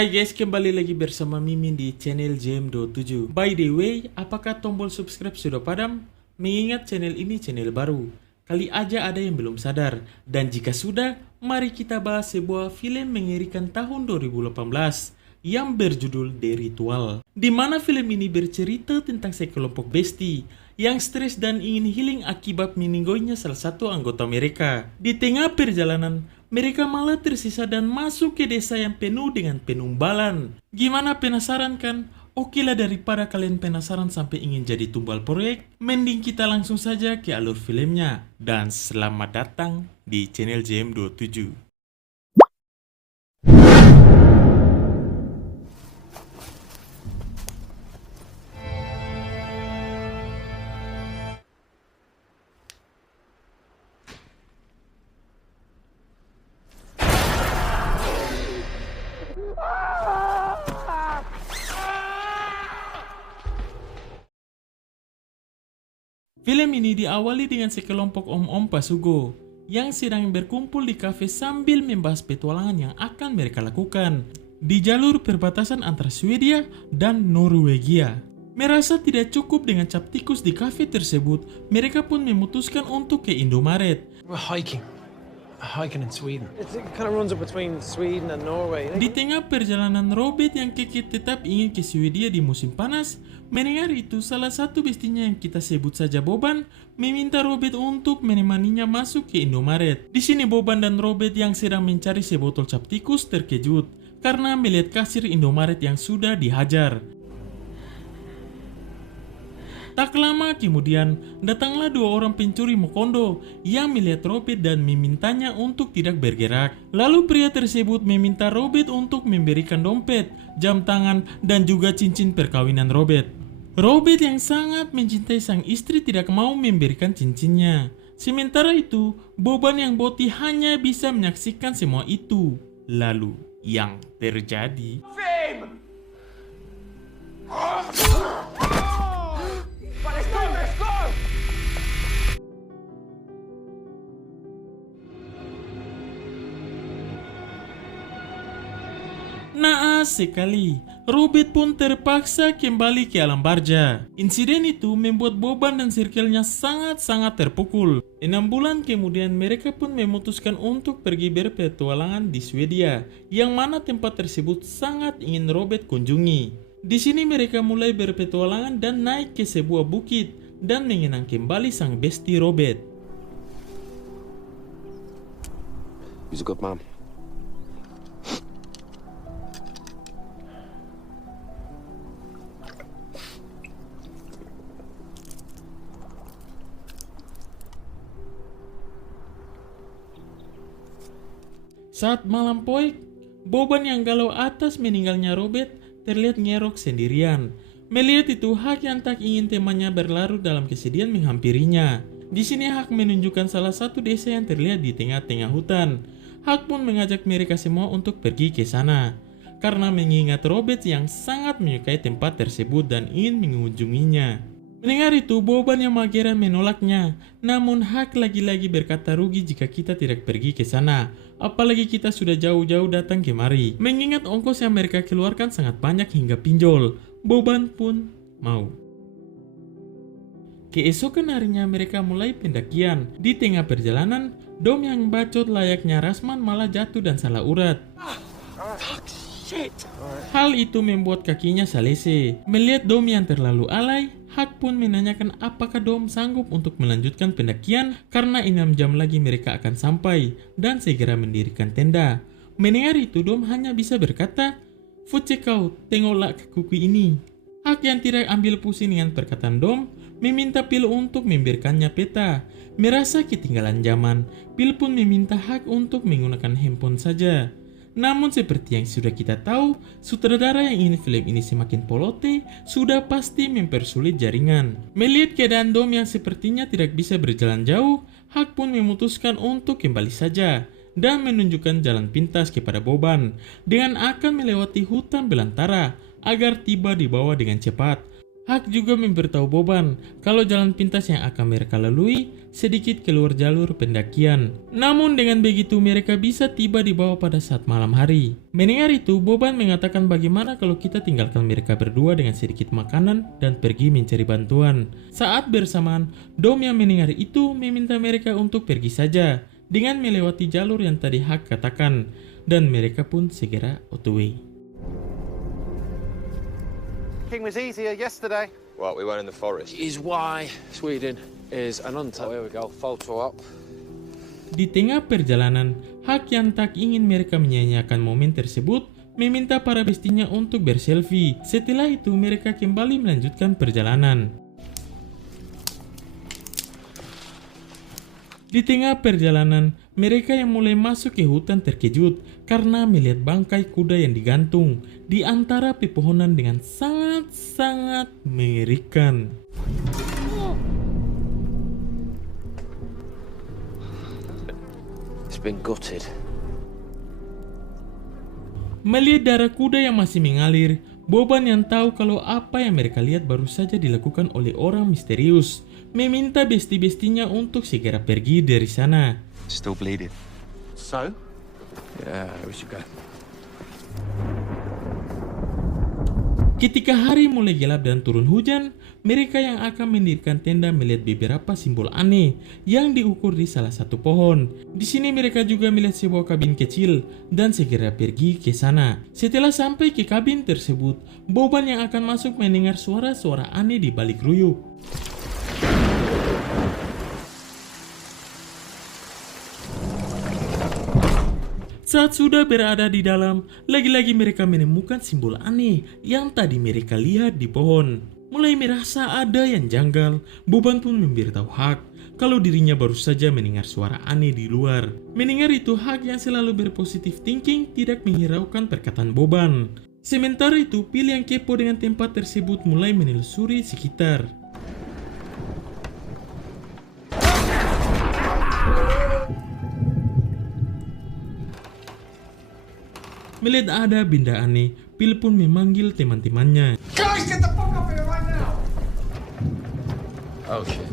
Hai guys, kembali lagi bersama Mimin di channel JM27. By the way, apakah tombol subscribe sudah padam? Mengingat channel ini channel baru, kali aja ada yang belum sadar. Dan jika sudah, mari kita bahas sebuah film mengerikan tahun 2018 yang berjudul The Ritual. Di mana film ini bercerita tentang sekelompok besti yang stres dan ingin healing akibat meninggalnya salah satu anggota mereka. Di tengah perjalanan, mereka malah tersisa dan masuk ke desa yang penuh dengan penumbalan. Gimana, penasaran kan? Oke lah, daripada kalian penasaran sampai ingin jadi tumbal proyek, mending kita langsung saja ke alur filmnya. Dan selamat datang di channel JM27. Film ini diawali dengan sekelompok om-om Pasugo yang sedang berkumpul di kafe sambil membahas petualangan yang akan mereka lakukan di jalur perbatasan antara Swedia dan Norwegia. Merasa tidak cukup dengan cap tikus di kafe tersebut, mereka pun memutuskan untuk ke Indomaret. We're hiking in Sweden. It kind of runs up between Sweden and Norway. Di tengah perjalanan, Robert yang kekeh tetap ingin ke Swedia di musim panas. Mendengar itu, salah satu bestinya yang kita sebut saja Boban meminta Robert untuk menemaninya masuk ke Indomaret. Di sini Boban dan Robert yang sedang mencari sebotol cap tikus terkejut karena melihat kasir Indomaret yang sudah dihajar. Tak lama kemudian, datanglah dua orang pencuri Mokondo yang melihat Robert dan memintanya untuk tidak bergerak. Lalu pria tersebut meminta Robert untuk memberikan dompet, jam tangan, dan juga cincin perkawinan Robert. Robert yang sangat mencintai sang istri tidak mau memberikan cincinnya. Sementara itu, Boban yang boti hanya bisa menyaksikan semua itu. Lalu, yang terjadi... Naas sekali, Robert pun terpaksa kembali ke alam barzah. Insiden itu membuat Boban dan circle-nya sangat-sangat terpukul. 6 bulan kemudian mereka pun memutuskan untuk pergi berpetualangan di Swedia, yang mana tempat tersebut sangat ingin Robert kunjungi. Di sini mereka mulai berpetualangan dan naik ke sebuah bukit dan mengenang kembali sang besti Robert. He's a good man. Saat malam poik, Boban yang galau atas meninggalnya Robert terlihat ngerok sendirian. Melihat itu, Hak yang tak ingin temannya berlarut dalam kesedihan menghampirinya. Di sini Hak menunjukkan salah satu desa yang terlihat di tengah-tengah hutan. Hak pun mengajak mereka semua untuk pergi ke sana karena mengingat Robert yang sangat menyukai tempat tersebut dan ingin mengunjunginya. Mendengar itu, Boban yang mageran menolaknya. Namun Hak lagi-lagi berkata rugi jika kita tidak pergi ke sana. Apalagi kita sudah jauh-jauh datang kemari. Mengingat ongkos yang mereka keluarkan sangat banyak hingga pinjol, Boban pun mau. Keesokan harinya mereka mulai pendakian. Di tengah perjalanan, Dom yang bacot layaknya Rasman malah jatuh dan salah urat. Hal itu membuat kakinya salese. Melihat Dom yang terlalu alay, Hak pun menanyakan apakah Dom sanggup untuk melanjutkan pendakian karena 6 jam lagi mereka akan sampai dan segera mendirikan tenda. Mendengar itu, Dom hanya bisa berkata, "Fuce kau, tengoklah ke kuku ini." Hak yang tidak ambil pusing dengan perkataan Dom, meminta Pil untuk memberikannya peta. Merasa ketinggalan zaman, Pil pun meminta Hak untuk menggunakan handphone saja. Namun seperti yang sudah kita tahu, sutradara yang ingin film ini semakin polote sudah pasti mempersulit jaringan. Melihat keadaan Dom yang sepertinya tidak bisa berjalan jauh, Hak pun memutuskan untuk kembali saja dan menunjukkan jalan pintas kepada Boban dengan akan melewati hutan belantara agar tiba di bawah dengan cepat. Hak juga memberitahu Boban kalau jalan pintas yang akan mereka lalui sedikit keluar jalur pendakian. Namun dengan begitu mereka bisa tiba di bawah pada saat malam hari. Mendengar itu, Boban mengatakan bagaimana kalau kita tinggalkan mereka berdua dengan sedikit makanan dan pergi mencari bantuan. Saat bersamaan, Dom yang mendengar itu meminta mereka untuk pergi saja dengan melewati jalur yang tadi Hak katakan, dan mereka pun segera otw. King was easier yesterday. Well, we weren't in the forest. Is why Sweden is an Oh, untapped. here we go. Photo op. Di tengah perjalanan, Hak yang tak ingin mereka menyanyiakan momen tersebut meminta para bestinya untuk berselfie. Setelah itu mereka kembali melanjutkan perjalanan. Di tengah perjalanan, mereka yang mulai masuk ke hutan terkejut karena melihat bangkai kuda yang digantung di antara pepohonan dengan sangat-sangat mengerikan. It's been gutted. Melihat darah kuda yang masih mengalir, Boban yang tahu kalau apa yang mereka lihat baru saja dilakukan oleh orang misterius, meminta besti-bestinya untuk segera pergi dari sana. Still bleeding. So? Yeah, we should go. Ketika hari mulai gelap dan turun hujan, mereka yang akan mendirikan tenda melihat beberapa simbol aneh yang diukur di salah satu pohon. Di sini mereka juga melihat sebuah kabin kecil dan segera pergi ke sana. Setelah sampai ke kabin tersebut, Boban yang akan masuk mendengar suara-suara aneh di balik ruyuk. Saat sudah berada di dalam, lagi-lagi mereka menemukan simbol aneh yang tadi mereka lihat di pohon. Mulai merasa ada yang janggal, Boban pun memberitahu Hak kalau dirinya baru saja mendengar suara aneh di luar. Mendengar itu, Hak yang selalu berpositif thinking tidak menghiraukan perkataan Boban. Sementara itu, Phil yang kepo dengan tempat tersebut mulai menelusuri sekitar. Melihat ada benda aneh, Phil pun memanggil teman-temannya. Guys, get the fuck up here right now! Oh shit.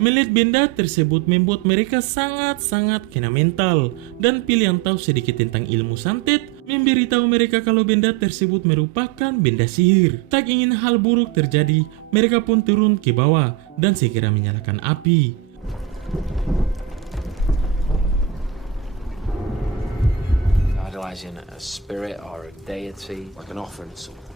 Melihat benda tersebut membuat mereka sangat-sangat kena mental, dan Phil yang tahu sedikit tentang ilmu santet memberitahu mereka kalau benda tersebut merupakan benda sihir. Tak ingin hal buruk terjadi, mereka pun turun ke bawah dan segera menyalakan api. Idolizing a spirit or a deity. Like an offering or something.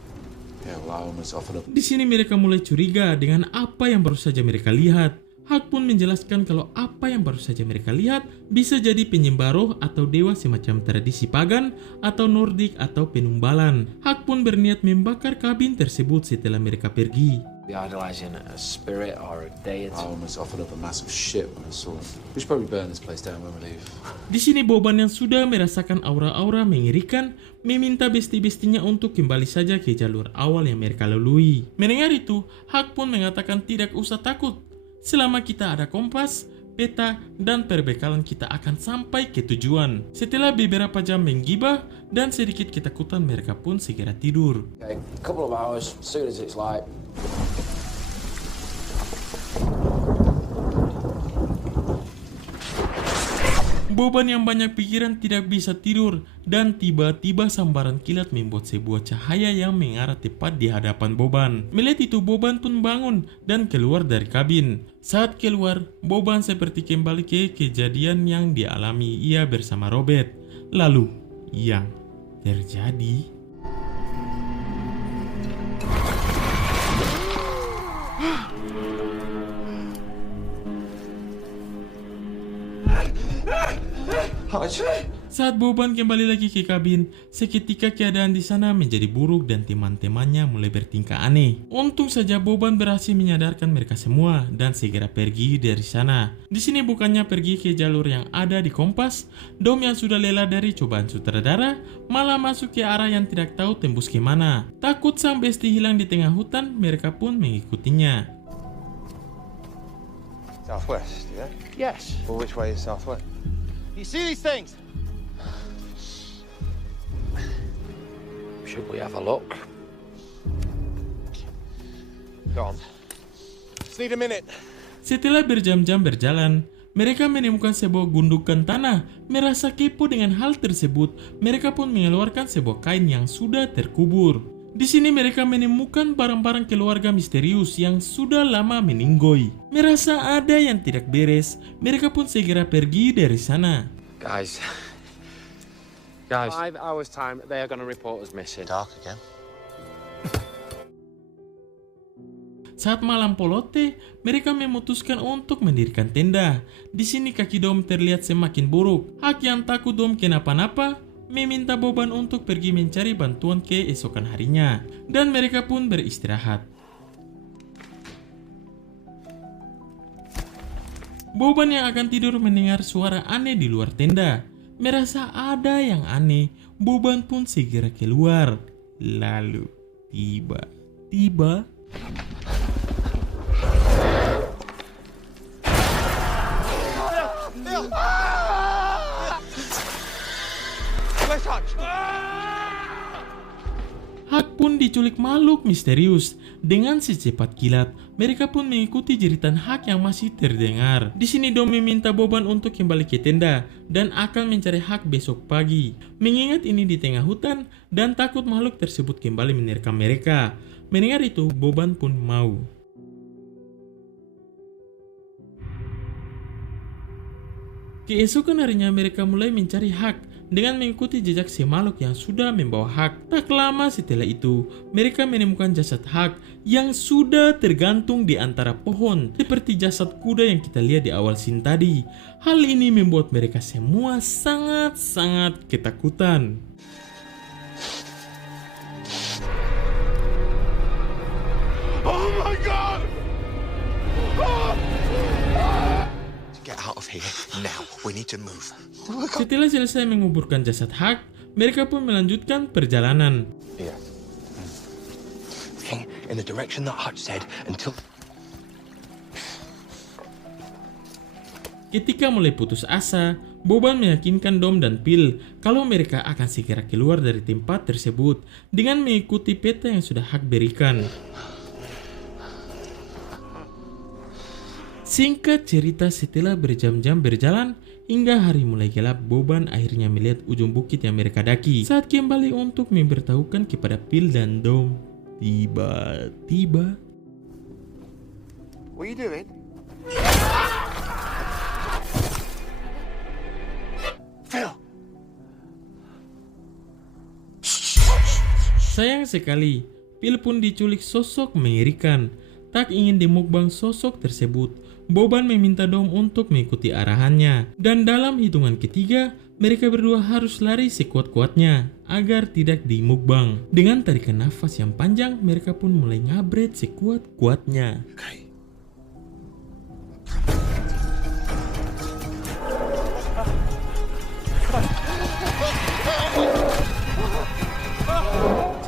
Yeah, well, I almost offered up. Di sini mereka mulai curiga dengan apa yang baru saja mereka lihat. Hak pun menjelaskan kalau apa yang baru saja mereka lihat bisa jadi penyembah roh atau dewa semacam tradisi pagan atau Nordik atau penumbalan. Hak pun berniat membakar kabin tersebut setelah mereka pergi. Idolizing a spirit or a deity. I almost offered up a massive shit when I saw it. We should probably burn this place down when we leave. Di sini Boban yang sudah merasakan aura-aura mengerikan meminta besti-bestinya untuk kembali saja ke jalur awal yang mereka lalui. Mendengar itu, Hak pun mengatakan tidak usah takut. Selama kita ada kompas, peta, dan perbekalan kita akan sampai ke tujuan. Setelah beberapa jam menggibah dan sedikit ketakutan, mereka pun segera tidur. Okay, a couple of hours, as soon as it's light. Boban yang banyak pikiran tidak bisa tidur dan tiba-tiba sambaran kilat membuat sebuah cahaya yang mengarah tepat di hadapan Boban. Melihat itu Boban pun bangun dan keluar dari kabin. Saat keluar, Boban seperti kembali ke kejadian yang dialami ia bersama Robert. Lalu, yang terjadi... Saat Boban kembali lagi ke kabin, seketika keadaan di sana menjadi buruk dan teman-temannya mulai bertingkah aneh. Untung saja Boban berhasil menyadarkan mereka semua dan segera pergi dari sana. Di sini bukannya pergi ke jalur yang ada di kompas, Dom yang sudah lelah dari cobaan sutradara malah masuk ke arah yang tidak tahu tembus kemana. Takut sang besti hilang di tengah hutan, mereka pun mengikutinya. Southwest, yeah? Yes. Well, which way is southwest? You see these things? Should we have a look? Go on. Just need a minute. Setelah berjam-jam berjalan, mereka menemukan sebuah gundukan tanah. Merasa kepo dengan hal tersebut, mereka pun mengeluarkan sebuah kain yang sudah terkubur. Di sini mereka menemukan barang-barang keluarga misterius yang sudah lama meninggoy. Merasa ada yang tidak beres, mereka pun segera pergi dari sana. Guys. 5 hours time, they are going to report us missing. Dark again. Saat malam polote, mereka memutuskan untuk mendirikan tenda. Di sini kaki Dom terlihat semakin buruk. Hak yang takut Dom kenapa-napa meminta Boban untuk pergi mencari bantuan keesokan harinya. Dan mereka pun beristirahat. Boban yang akan tidur mendengar suara aneh di luar tenda. Merasa ada yang aneh, Boban pun segera keluar. Lalu, tiba-tiba Hak pun diculik makhluk misterius. Dengan secepat kilat, mereka pun mengikuti jeritan Hak yang masih terdengar. Di sini Dom meminta Boban untuk kembali ke tenda dan akan mencari Hak besok pagi. Mengingat ini di tengah hutan dan takut makhluk tersebut kembali menerkam mereka. Mendengar itu, Boban pun mau. Keesokan harinya mereka mulai mencari Hak dengan mengikuti jejak si makhluk yang sudah membawa Hak. Tak lama setelah itu, mereka menemukan jasad Hak yang sudah tergantung di antara pohon, seperti jasad kuda yang kita lihat di awal scene tadi. Hal ini membuat mereka semua sangat-sangat ketakutan. Oh my God! Get out of here now. We need to move. Setelah selesai menguburkan jasad Hak, mereka pun melanjutkan perjalanan. Yeah. Looking in the direction that Hutch said until... Ketika mulai putus asa, Boban meyakinkan Dom dan Pil kalau mereka akan segera keluar dari tempat tersebut dengan mengikuti peta yang sudah Hak berikan. Singkat cerita, setelah berjam-jam berjalan hingga hari mulai gelap, Boban akhirnya melihat ujung bukit yang mereka daki. Saat kembali untuk memberitahukan kepada Pil dan Dom, tiba-tiba What are you doing? Phil! sayang sekali, Pil pun diculik sosok mengerikan. Tak ingin dimukbang sosok tersebut, Boban meminta Dom untuk mengikuti arahannya. Dan dalam hitungan ketiga, mereka berdua harus lari sekuat-kuatnya agar tidak dimukbang. Dengan tarikan nafas yang panjang, mereka pun mulai ngabret sekuat-kuatnya.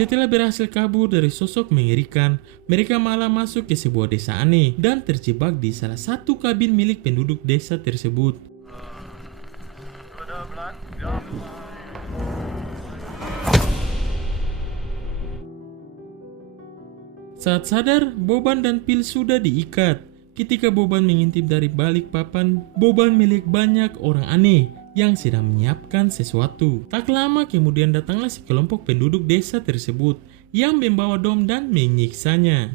Setelah berhasil kabur dari sosok mengerikan, mereka malah masuk ke sebuah desa aneh dan terjebak di salah satu kabin milik penduduk desa tersebut. Saat sadar, Boban dan Pil sudah diikat. Ketika Boban mengintip dari balik papan, Boban melihat banyak orang aneh yang sedang menyiapkan sesuatu. Tak lama kemudian datanglah sekelompok penduduk desa tersebut yang membawa Dom dan menyiksanya.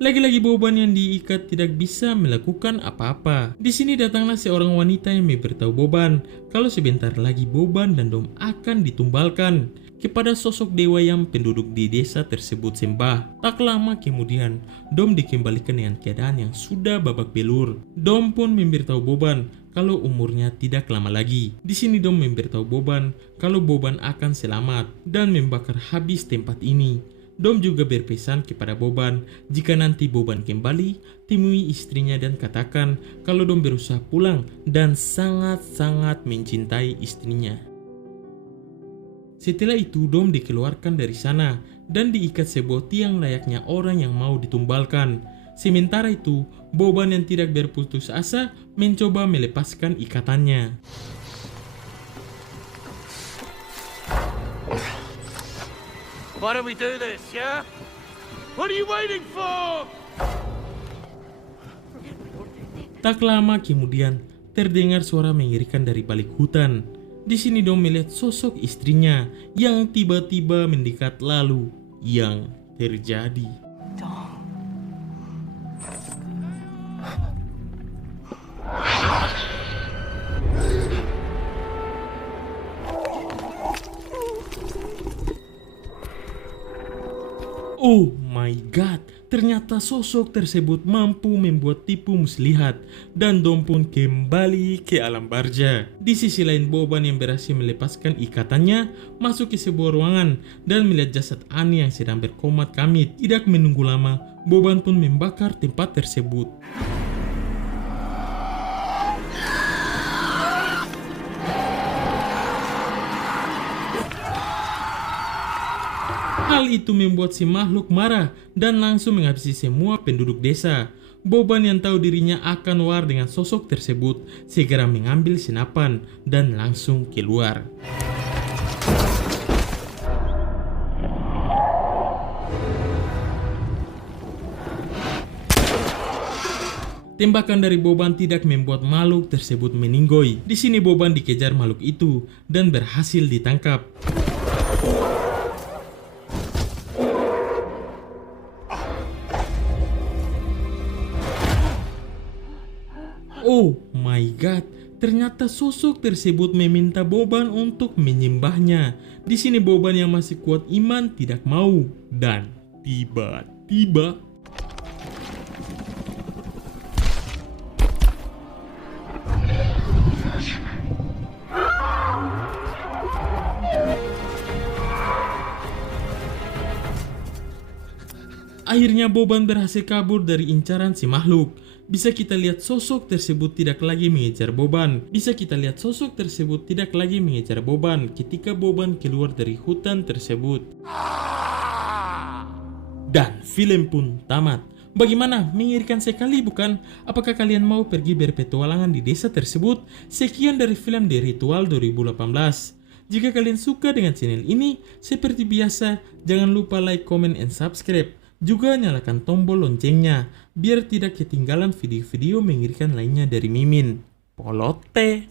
Lagi-lagi Boban yang diikat tidak bisa melakukan apa-apa. Di sini datanglah seorang wanita yang memberitahu Boban kalau sebentar lagi Boban dan Dom akan ditumbalkan kepada sosok dewa yang penduduk di desa tersebut sembah. Tak lama kemudian, Dom dikembalikan dengan keadaan yang sudah babak belur. Dom pun memberitahu Boban kalau umurnya tidak lama lagi. Di sini Dom memberitahu Boban kalau Boban akan selamat dan membakar habis tempat ini. Dom juga berpesan kepada Boban jika nanti Boban kembali, temui istrinya dan katakan kalau Dom berusaha pulang dan sangat-sangat mencintai istrinya. Setelah itu Dom dikeluarkan dari sana dan diikat sebuah tiang layaknya orang yang mau ditumbalkan. Sementara itu, Boban yang tidak berputus asa mencoba melepaskan ikatannya. Why don't we do this, yeah? What are you waiting for? Tak lama kemudian, terdengar suara mengerikan dari balik hutan. Di sini Dom melihat sosok istrinya yang tiba-tiba mendekat, lalu yang terjadi. Oh my god, ternyata sosok tersebut mampu membuat tipu muslihat dan Dom pun kembali ke alam barja. Di sisi lain, Boban yang berhasil melepaskan ikatannya masuk ke sebuah ruangan dan melihat jasad Annie yang sedang berkomat kamit. Tidak menunggu lama, Boban pun membakar tempat tersebut. Hal itu membuat si makhluk marah dan langsung menghabisi semua penduduk desa. Boban yang tahu dirinya akan war dengan sosok tersebut segera mengambil senapan dan langsung keluar. Tembakan dari Boban tidak membuat makhluk tersebut meninggoy. Di sini Boban dikejar makhluk itu dan berhasil ditangkap. Oh my god, ternyata sosok tersebut meminta Boban untuk menyembahnya. Di sini Boban yang masih kuat iman tidak mau, dan tiba-tiba akhirnya Boban berhasil kabur dari incaran si makhluk. Bisa kita lihat sosok tersebut tidak lagi mengejar Boban. Ketika Boban keluar dari hutan tersebut. Dan film pun tamat. Bagaimana? Mengerikan sekali bukan? Apakah kalian mau pergi berpetualangan di desa tersebut? Sekian dari film The Ritual 2018. Jika kalian suka dengan channel ini, seperti biasa, jangan lupa like, comment, and subscribe. Juga nyalakan tombol loncengnya, biar tidak ketinggalan video-video mengerikan lainnya dari Mimin. Polote!